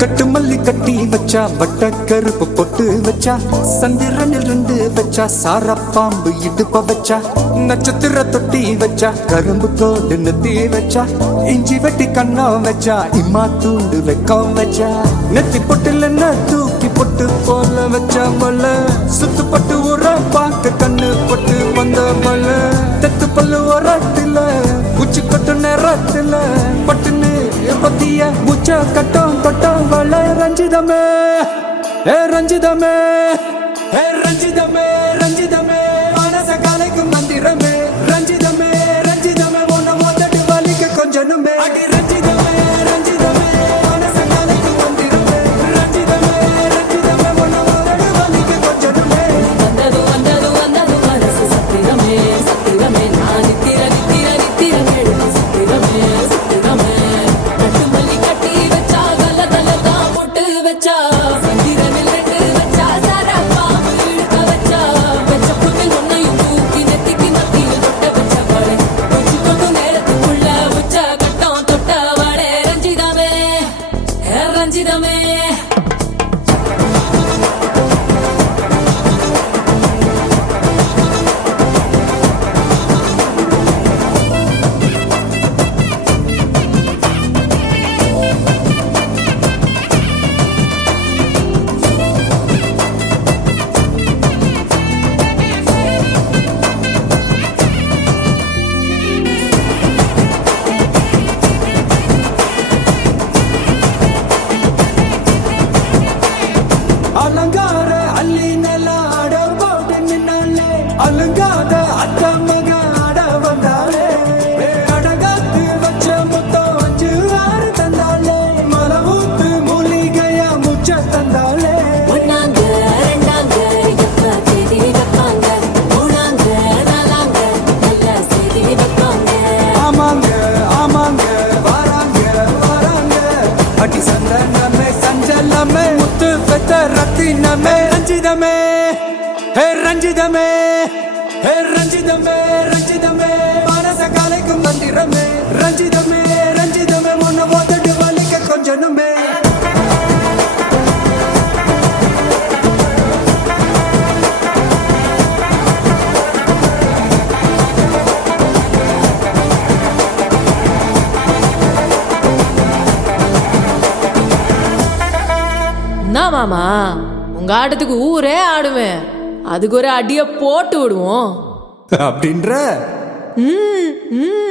கட்டு மல்லி கட்டி வச்சா வட்ட கருப்பு பொட்டு வச்சா சந்திரனில் ரெண்டு வச்சா சார பாம்பு இடுப்ப வச்சா நட்சத்திர தொட்டி வச்சா கரும்பு தோடு நெத்தி வச்சா இஞ்சி வெட்டி கண்ணம் வச்சா இம்மா தூண்டு வெக்கம் வச்சா நெத்தி பொட்டுல தூக்கி பொட்டு போல வச்சா மல சுத்து பட்டு உர பாக்க கண்ணு பொட்டு வந்த மல தெத்து பல்லு உரத்துல உச்சி கொட்டு நேரத்துல பட்டுன்னு பத்திய உச்ச கட்டம் கட்டம் வள ரஞ்சிதமே ரஞ்சிதமே ரஞ்சிதமே ரஞ்சிதமே மனச கலைக்கும் மந்திரமே ரஞ்சிதமே ரஞ்சிதமே ஒன்ன மொத்தட்டு வலிக்க கொஞ்சனுமே அடி ரஞ்சிதமே ரஞ்சிதமே மனச கலைக்கும் மந்திரமே ரஞ்சிதமே ரஞ்சிதமே ஒன்ன மொத்தட்டு வலிக்க கொஞ்சனுமே வந்தது வந்தது வந்தது மனசு சத்திரமே சத்திரமே நான் நித்திர நித்திர நித்திர கேடு சத்திரமே சத்திரமே கட்டு மல்லி கட்டி வச்சா கல்ல கல்ல தான் போட்டு வச்சா சந்திரனில் ரெண்டு வச்சா சாரா பாம்பு இழுக்க வச்சா வச்ச புட்டில் ஒன்னையும் தூக்கி நெத்திக்கு மத்தியில் தொட்ட வச்ச வாழை கொஞ்சம் கொண்டு நேரத்துக்குள்ள உச்ச கட்டம் தொட்ட வாழை ரஞ்சிதமே ரஞ்சிதமே அலங்கார அள்ளி நில ஆட போட்டு நின்னாலே அலங்காத அத்த மக ஆட வந்தாலே அடகாத்து வச்ச முத்தம் 5 6 தந்தாலே மலவூத்து மூலிகையா முச்ச தந்தாலே ஒன்னாங்க ரெண்டாங்க எப்ப தேதி வைப்பாங்க மூணாங்க நாலாங்க நல்ல செய்தி வைப்பாங்க ஆமாங்க ஆமாங்க வராங்க வராங்க அடி சந்தனமே சஞ்சலமே முத்து பெத்த ரத்தினமே ரஞ்சிதமே ரஞ்சிதமே ரஞ்சிதமே ரஞ்சிதமே மனச கலைக்கும் மந்திரமே ரஞ்சிதமே ரஞ்சிதமே ஒன்ன ஓதட்டு வலிக்க கொஞ்சனுமே என்ன மாமா உங்க ஆட்டத்துக்கு ஊரே ஆடுவேன் அதுக்கு ஒரு அடிய போட்டு விடுவோம் அப்படின்ற ம் ம்